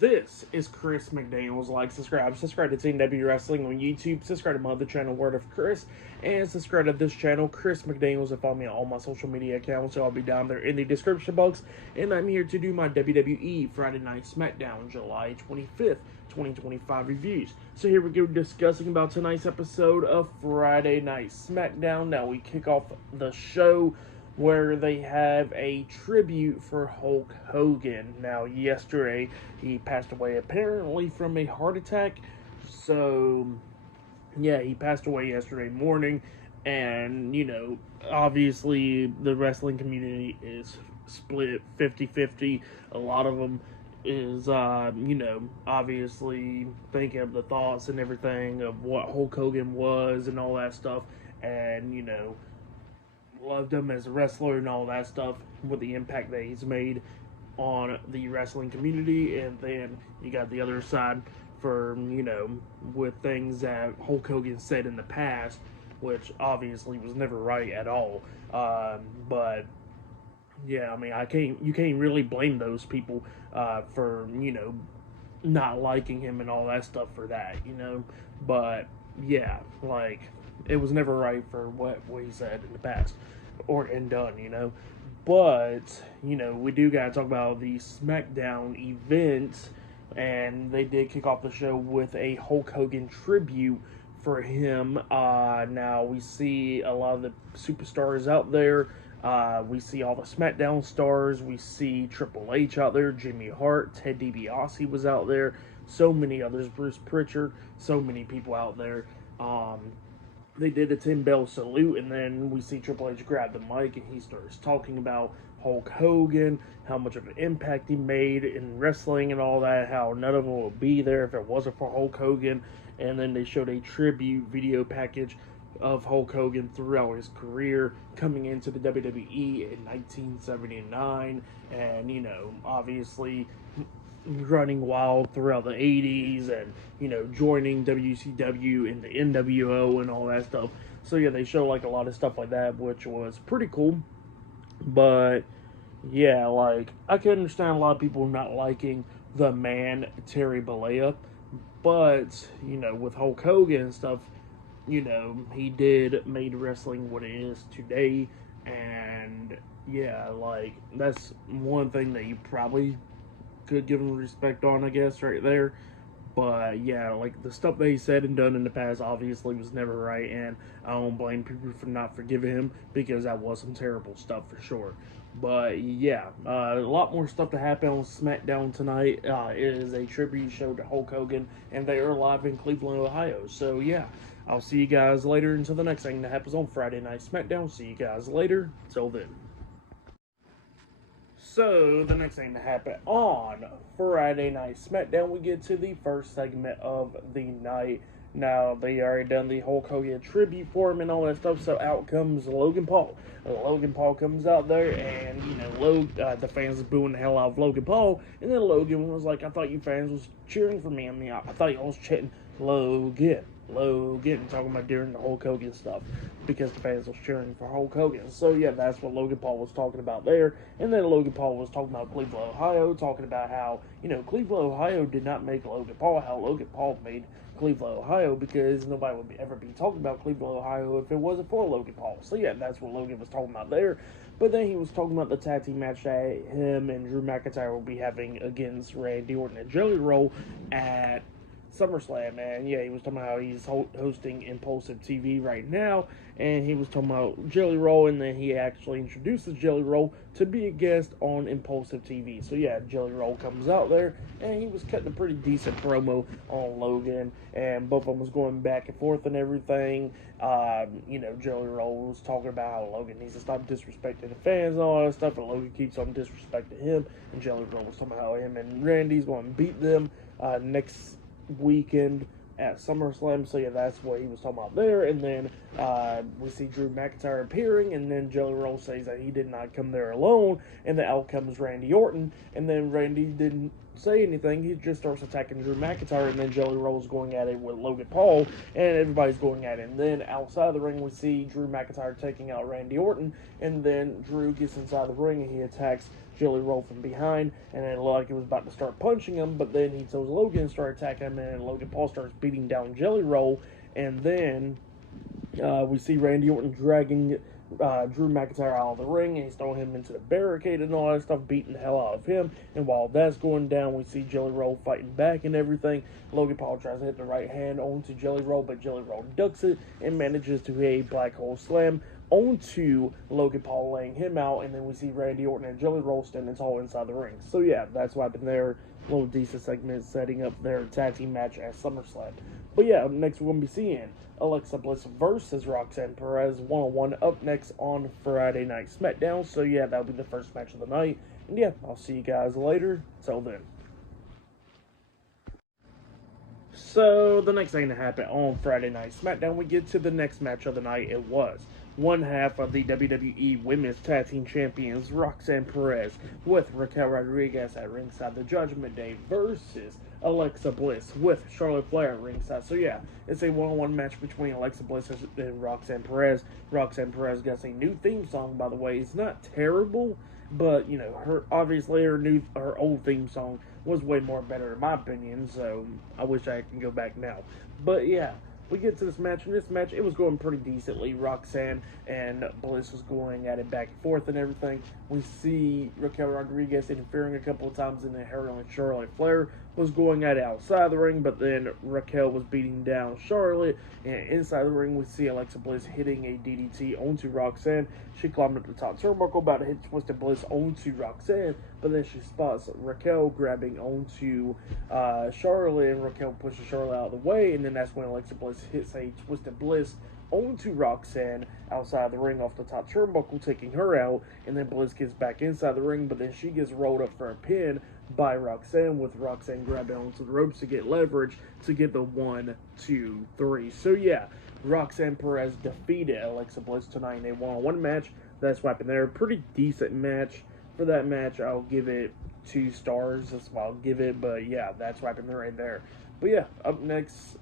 This is Chris McDaniels. Like, subscribe to Team W Wrestling on YouTube, subscribe to my other channel, Word of Chris, and subscribe to this channel, Chris McDaniels, and follow me on all my social media accounts. So I'll be down there in the description box. And I'm here to do my WWE Friday Night SmackDown July 25th, 2025 reviews. So here we go, discussing about tonight's episode of Friday Night SmackDown. Now we kick off the show where they have a tribute for Hulk Hogan. Now, yesterday, he passed away apparently from a heart attack. So, yeah, he passed away yesterday morning. And, obviously, the wrestling community is split 50-50. A lot of them is, obviously thinking of the thoughts and everything of what Hulk Hogan was and all that stuff. And, loved him as a wrestler and all that stuff with the impact that he's made on the wrestling community. And then you got the other side for, with things that Hulk Hogan said in the past, which obviously was never right at all. But yeah, I mean, you can't really blame those people for, not liking him and all that stuff for that, But yeah, like, it was never right for what he said in the past and done, But, we do got to talk about the SmackDown event, and they did kick off the show with a Hulk Hogan tribute for him. Now, we see a lot of the superstars out there. We see all the SmackDown stars. We see Triple H out there, Jimmy Hart, Ted DiBiase was out there, so many others, Bruce Pritchard, so many people out there. They did a 10 bell salute, and then we see Triple H grab the mic and he starts talking about Hulk Hogan, how much of an impact he made in wrestling and all that, how none of them would be there if it wasn't for Hulk Hogan. And then they showed a tribute video package of Hulk Hogan throughout his career, coming into the WWE in 1979, and obviously running wild throughout the 80s, and joining WCW and the NWO and all that stuff. So yeah, they show like a lot of stuff like that, which was pretty cool. But yeah, like, I can understand a lot of people not liking the man Terry Bollea, but with Hulk Hogan and stuff, he did made wrestling what it is today. And yeah, like, that's one thing that you probably could give him respect on, I guess, right there. But yeah, like, the stuff that he said and done in the past obviously was never right, and I don't blame people for not forgiving him, because that was some terrible stuff for sure. But yeah, a lot more stuff to happen on SmackDown tonight. It is a tribute show to Hulk Hogan, and they are live in Cleveland, Ohio. So yeah, I'll see you guys later until the next thing that happens on Friday Night SmackDown. See you guys later. Till then. So, the next thing to happen on Friday Night SmackDown, we get to the first segment of the night. Now, they already done the Hulk Hogan tribute for him and all that stuff, so out comes Logan Paul. Logan Paul comes out there, and, the fans is booing the hell out of Logan Paul, and then Logan was like, I thought you fans was cheering for me. I thought y'all was chanting, Logan, talking about during the Hulk Hogan stuff, because the fans was cheering for Hulk Hogan. So yeah, that's what Logan Paul was talking about there. And then Logan Paul was talking about Cleveland, Ohio, talking about how, Cleveland, Ohio did not make Logan Paul, how Logan Paul made Cleveland, Ohio, because nobody would ever be talking about Cleveland, Ohio if it wasn't for Logan Paul. So yeah, that's what Logan was talking about there. But then he was talking about the tag team match that him and Drew McIntyre will be having against Randy Orton and Jelly Roll at SummerSlam. And yeah, he was talking about how he's hosting Impulsive TV right now, and he was talking about Jelly Roll, and then he actually introduces Jelly Roll to be a guest on Impulsive TV. So yeah, Jelly Roll comes out there, and he was cutting a pretty decent promo on Logan, and both of them was going back and forth and everything. Jelly Roll was talking about how Logan needs to stop disrespecting the fans and all that stuff, and Logan keeps on disrespecting him, and Jelly Roll was talking about how him and Randy's going to beat them next weekend at SummerSlam. So yeah, that's what he was talking about there. And then we see Drew McIntyre appearing, and then Jelly Roll says that he did not come there alone, and the out comes Randy Orton, and then Randy didn't say anything. He just starts attacking Drew McIntyre, and then Jelly Roll's going at it with Logan Paul, and everybody's going at it. And then outside the ring, we see Drew McIntyre taking out Randy Orton, and then Drew gets inside the ring and he attacks Jelly Roll from behind, and then it looked like it was about to start punching him, but then he tells Logan to start attacking him, and Logan Paul starts beating down Jelly Roll, and then we see Randy Orton dragging Drew McIntyre out of the ring, and he's throwing him into the barricade and all that stuff, beating the hell out of him. And while that's going down, we see Jelly Roll fighting back and everything. Logan Paul tries to hit the right hand onto Jelly Roll, but Jelly Roll ducks it and manages to hit a black hole slam onto Logan Paul, laying him out. And then we see Randy Orton and Jelly Roll standing tall inside the ring. So yeah, that's what happened there. A little decent segment setting up their tag team match at SummerSlam. But yeah, up next we're going to be seeing Alexa Bliss versus Roxanne Perez 1-on-1 up next on Friday Night SmackDown. So yeah, that'll be the first match of the night. And yeah, I'll see you guys later. Till then. So the next thing to happen on Friday Night SmackDown, we get to the next match of the night. It was one half of the WWE Women's Tag Team Champions, Roxanne Perez, with Raquel Rodriguez at ringside, the Judgment Day, versus Alexa Bliss with Charlotte Flair at ringside. So yeah, it's a one-on-one match between Alexa Bliss and Roxanne Perez. Roxanne Perez gets a new theme song, by the way. It's not terrible, but you know, her old theme song was way more better in my opinion. So I wish I can go back now. But yeah, we get to this match. In this match, it was going pretty decently. Roxanne and Bliss was going at it back and forth and everything. We see Raquel Rodriguez interfering a couple of times, and then her and Charlotte Flair was going at it outside the ring, but then Raquel was beating down Charlotte, and inside the ring we see Alexa Bliss hitting a DDT onto Roxanne. She climbed up the top turnbuckle, about to hit Twisted Bliss onto Roxanne, but then she spots Raquel grabbing onto Charlotte, and Raquel pushes Charlotte out of the way, and then that's when Alexa Bliss hits a Twisted Bliss onto Roxanne outside the ring off the top turnbuckle, taking her out, and then Bliss gets back inside the ring, but then she gets rolled up for a pin by Roxanne, with Roxanne grabbing onto the ropes to get leverage to get the 1, 2, 3. So yeah, Roxanne Perez defeated Alexa Bliss tonight in a one-on-one match. That's what happened there. Pretty decent match. For that match, I'll give it 2 stars. That's what I'll give it. But yeah, that's what happened right there. But yeah, up next,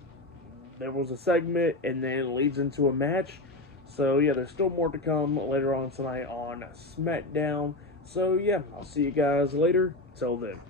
there was a segment, and then it leads into a match. So yeah, there's still more to come later on tonight on SmackDown. So yeah, I'll see you guys later. Till then.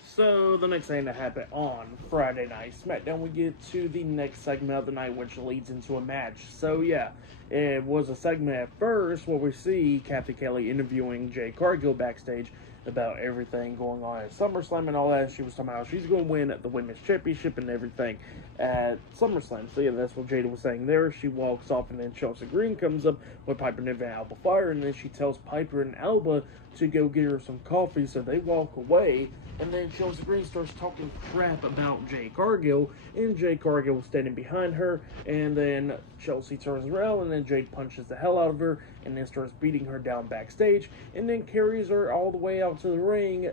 So the next thing to happen on Friday Night SmackDown, we get to the next segment of the night, which leads into a match. So yeah, it was a segment at first where we see Kathy Kelly interviewing Jade Cargill backstage about everything going on at SummerSlam and all that. She was talking about how she's going to win at the Women's Championship and everything at SummerSlam. So yeah, that's what Jada was saying there. She walks off, and then Chelsea Green comes up with Piper Niven and Alba Fire, and then she tells Piper and Alba to go get her some coffee, so they walk away. And then Chelsea Green starts talking crap about Jade Cargill, and Jade Cargill was standing behind her, and then Chelsea turns around, and then Jade punches the hell out of her, and then starts beating her down backstage, and then carries her all the way out to the ring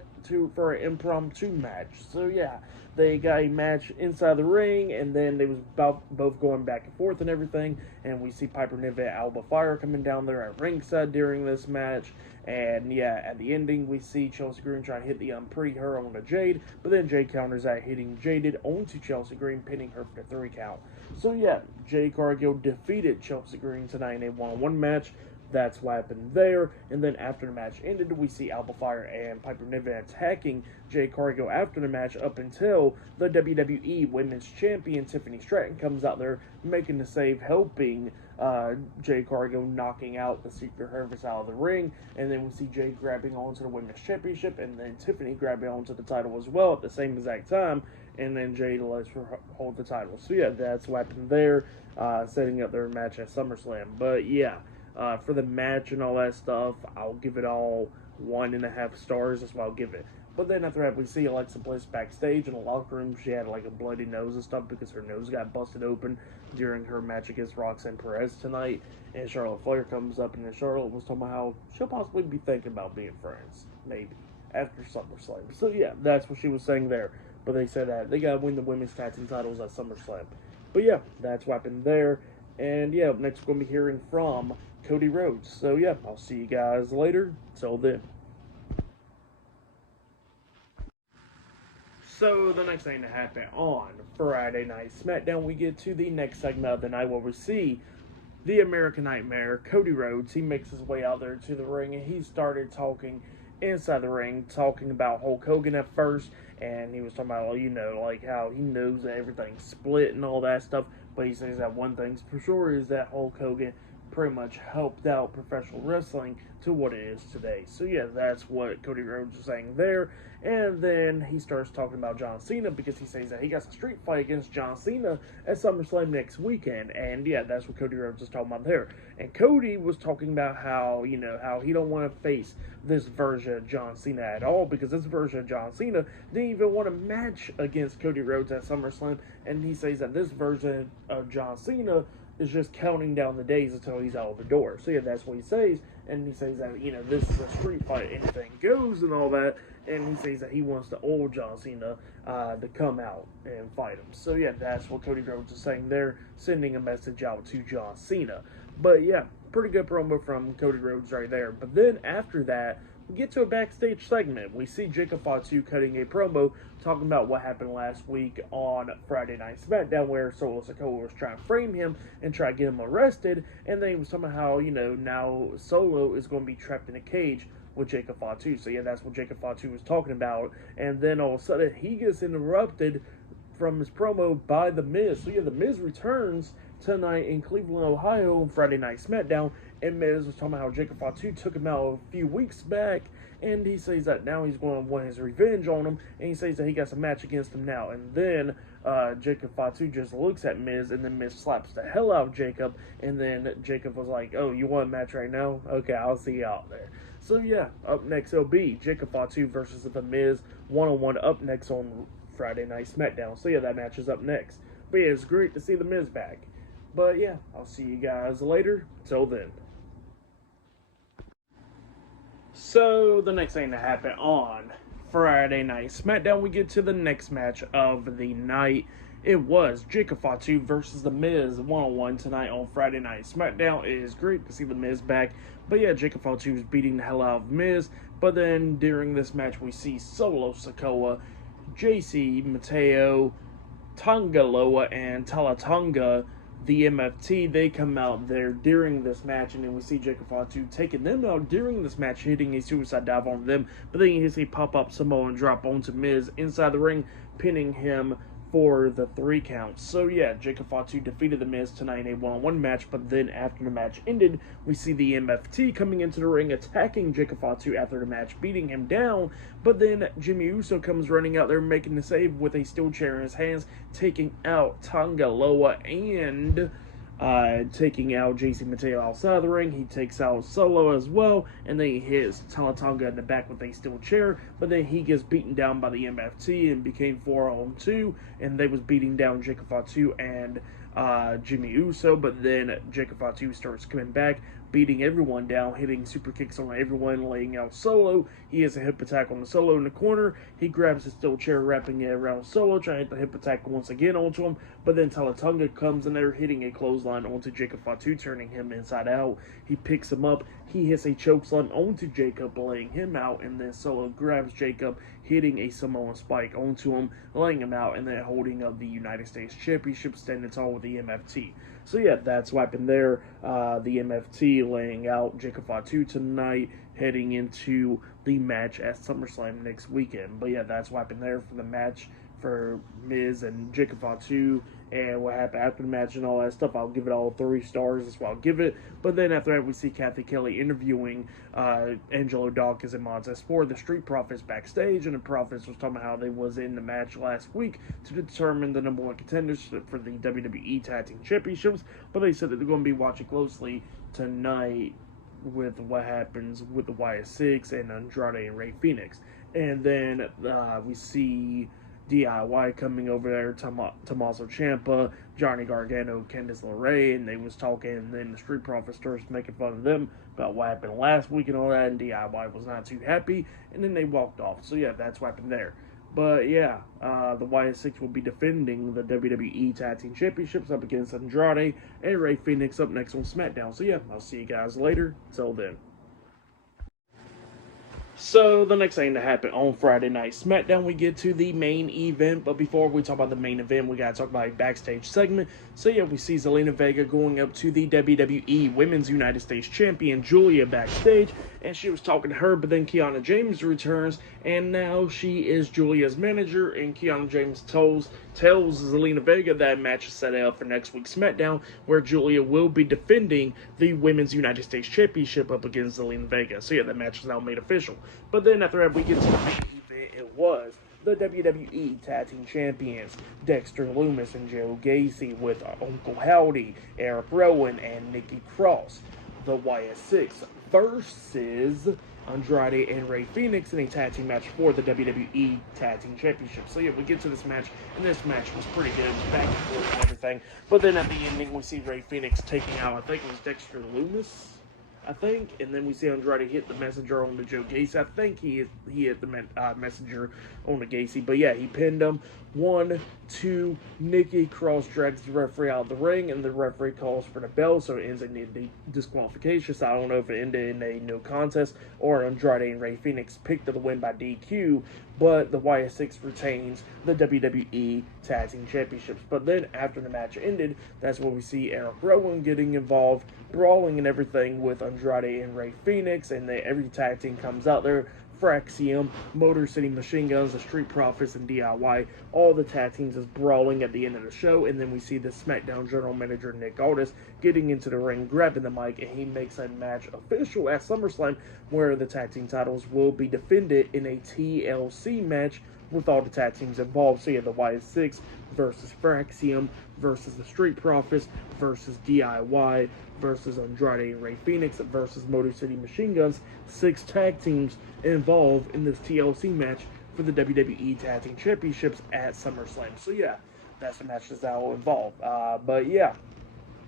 for an impromptu match. So yeah, they got a match inside the ring, and then they was both going back and forth and everything, and we see Piper Niven and Alba Fire coming down there at ringside during this match. And yeah, at the ending, we see Chelsea Green try to hit the Unpretty her onto Jade, but then Jade counters that, hitting Jaded onto Chelsea Green, pinning her for the 3 count. So yeah, Jade Cargill defeated Chelsea Green tonight in a one-on-one match. That's what happened there. And then after the match ended, we see Alba Fire and Piper Niven attacking Jade Cargill after the match, up until the WWE Women's Champion Tiffany Stratton comes out there making the save, helping Jade Cargill, knocking out the Secret Service out of the ring. And then we see Jade grabbing onto the Women's Championship, and then Tiffany grabbing onto the title as well at the same exact time. And then Jade lets her hold the title. So yeah, that's what happened there, setting up their match at SummerSlam. But yeah, for the match and all that stuff, I'll give it all 1.5 stars. That's what I'll give it. But then after that, we see Alexa Bliss backstage in the locker room. She had like a bloody nose and stuff because her nose got busted open during her match against Roxanne Perez tonight. And Charlotte Flair comes up, and then Charlotte was talking about how she'll possibly be thinking about being friends, maybe, after SummerSlam. So yeah, that's what she was saying there. But they said that they gotta win the women's tag team titles at SummerSlam. But yeah, that's what happened there. And yeah, next we're gonna be hearing from Cody Rhodes. So yeah, I'll see you guys later. Till then. So the next thing to happen on Friday Night SmackDown, we get to the next segment of the night where we see the American Nightmare, Cody Rhodes, he makes his way out there to the ring, and he started talking inside the ring, talking about Hulk Hogan at first, and he was talking about, like how he knows that everything's split and all that stuff, but he says that one thing's for sure is that Hulk Hogan pretty much helped out professional wrestling to what it is today. So yeah, that's what Cody Rhodes is saying there. And then he starts talking about John Cena because he says that he got a street fight against John Cena at SummerSlam next weekend. And yeah, that's what Cody Rhodes is talking about there. And Cody was talking about how, how he don't want to face this version of John Cena at all, because this version of John Cena didn't even want to match against Cody Rhodes at SummerSlam. And he says that this version of John Cena is just counting down the days until he's out of the door. So yeah, that's what he says. And he says that, this is a street fight, anything goes and all that. And he says that he wants the old John Cena to come out and fight him. So yeah, that's what Cody Rhodes is saying there, sending a message out to John Cena. But yeah, pretty good promo from Cody Rhodes right there. But then after that, we get to a backstage segment. We see Jacob Fatu cutting a promo talking about what happened last week on Friday Night SmackDown, where Solo Sikoa was trying to frame him and try to get him arrested. And then he was talking about how, now Solo is going to be trapped in a cage with Jacob Fatu. So yeah, that's what Jacob Fatu was talking about. And then all of a sudden, he gets interrupted from his promo by The Miz. So yeah, The Miz returns tonight in Cleveland, Ohio on Friday Night SmackDown, and Miz was talking about how Jacob Fatu took him out a few weeks back, and he says that now he's going to want his revenge on him, and he says that he got a match against him now. And then Jacob Fatu just looks at Miz, and then Miz slaps the hell out of Jacob, and then Jacob was like, oh, you want a match right now? Okay, I'll see you out there. So yeah, up next it'll be Jacob Fatu versus The Miz, one-on-one up next on Friday Night SmackDown. So yeah, that match is up next. But yeah, it's great to see The Miz back. But yeah, I'll see you guys later. Till then. So the next thing to happen on Friday Night SmackDown, we get to the next match of the night. It was Jacob Fatu versus The Miz one-on-one tonight on Friday Night SmackDown. It is great to see The Miz back. But yeah, Jacob Fatu is beating the hell out of Miz. But then during this match, we see Solo Sikoa, JC Mateo, Tangaloa, and Talatonga, the MFT, they come out there during this match, and then we see Jacob Fatu taking them out during this match, hitting a suicide dive on them, but then he hits a pop-up Samoan drop onto Miz inside the ring, pinning him for the 3 count. So yeah, Jacob Fatu defeated The Miz tonight in a one-on-one match, but then after the match ended, we see the MFT coming into the ring, attacking Jacob Fatu after the match, beating him down, but then Jimmy Uso comes running out there, making the save with a steel chair in his hands, taking out Tangaloa and taking out JC Mateo outside of the ring. He takes out Solo as well, and then he hits Talatonga in the back with a steel chair, but then he gets beaten down by the MFT and became 4-on-2, and they was beating down Jacob Fatu and Jimmy Uso, but then Jacob Fatu starts coming back, beating everyone down, hitting super kicks on everyone, laying out Solo. He has a hip attack on the Solo in the corner. He grabs his steel chair, wrapping it around Solo, trying to hit the hip attack once again onto him, but then Talatonga comes in there, hitting a clothesline onto Jacob Fatu, turning him inside out. He picks him up. He hits a chokeslam onto Jacob, laying him out, and then Solo grabs Jacob, hitting a Samoan spike onto him, laying him out, and then holding up the United States Championship, standing tall with the MFT. So yeah, that's what happened there. The MFT laying out Jacob Fatu tonight, heading into the match at SummerSlam next weekend. But yeah, that's what happened there for the match for Miz and Jacob Fatu, and what happened after the match and all that stuff. I'll give it all 3 stars. That's what I'll give it. But then after that, we see Kathy Kelly interviewing Angelo Dawkins and Montez Ford, the Street Profits, backstage, and the Profits was talking about how they was in the match last week to determine the number 1 contenders for the WWE Tag Team Championships. But they said that they're going to be watching closely tonight with what happens with the YS6 and Andrade and Rey Fenix. And then we see DIY coming over there, Tommaso Ciampa, Johnny Gargano, Candice LeRae, and they was talking, and then the Street Profits started making fun of them about what happened last week and all that, and DIY was not too happy, and then they walked off. So yeah, that's what happened there. But yeah, the YS6 will be defending the WWE Tag Team Championships up against Andrade and Rey Fenix up next on SmackDown. So yeah, I'll see you guys later. Till then. So the next thing to happen on Friday Night SmackDown, we get to the main event. But before we talk about the main event, we gotta talk about a backstage segment. So yeah, we see Zelina Vega going up to the WWE Women's United States Champion Julia backstage, and she was talking to her. But then Kiana James returns, and now she is Julia's manager. And Kiana James tells Zelina Vega that match is set up for next week's SmackDown, where Julia will be defending the Women's United States Championship up against Zelina Vega. So yeah, that match is now made official. But then after that, we get to the main event. It was the WWE Tag Team Champions, Dexter Lumis and Joe Gacy, with Uncle Howdy, Eric Rowan, and Nikki Cross. The YS6 versus Andrade and Rey Fenix in a tag team match for the WWE Tag Team Championship. So yeah, we get to this match, and this match was pretty good. It was back and forth and everything. But then at the ending, we see Rey Fenix taking out, I think it was Dexter Lumis, and then we see Andrade hit the messenger on the Joe Gacy. I think he hit the messenger on the Gacy, but yeah, he pinned him. 1, 2, Nikki Cross drags the referee out of the ring, and the referee calls for the bell, so it ends in the disqualification. So I don't know if it ended in a no contest or Andrade and Rey Fenix picked up the win by DQ, but the YS6 retains the WWE Tag Team Championships. But then after the match ended, that's when we see Eric Rowan getting involved, brawling and everything with Andrade and Rey Fenix, and every tag team comes out there. Fraxium, Motor City Machine Guns, the Street Profits, and DIY. All the tag teams is brawling at the end of the show, and then we see the SmackDown General Manager Nick Aldis getting into the ring, grabbing the mic, and he makes a match official at SummerSlam, where the tag team titles will be defended in a TLC match with all the tag teams involved. So yeah, the YS6 versus Fraxium versus the Street Profits versus DIY versus Andrade and Rey Fenix versus Motor City Machine Guns. 6 tag teams involved in this TLC match for the WWE Tag Team Championships at SummerSlam. So yeah, that's the match that will involve. But yeah,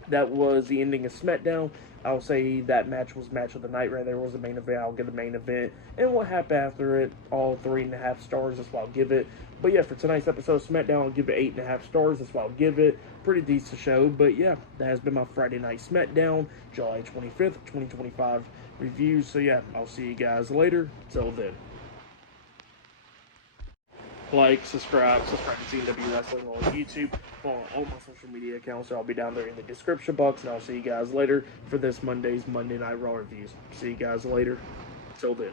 that was the ending of SmackDown. I'll say that match was match of the night. Right there was the main event. I'll give the main event, and what happened after it, all 3.5 stars. That's what I'll give it. But yeah, for tonight's episode of SmackDown, I'll give it 8.5 stars. That's what I'll give it. Pretty decent show. But yeah, that has been my Friday Night SmackDown, July 25th, 2025 review. So yeah, I'll see you guys later. Till then. Like, subscribe to CW Wrestling on YouTube, follow all my social media accounts. I'll be down there in the description box, and I'll see you guys later for this Monday's Monday Night Raw reviews. See you guys later. Till then.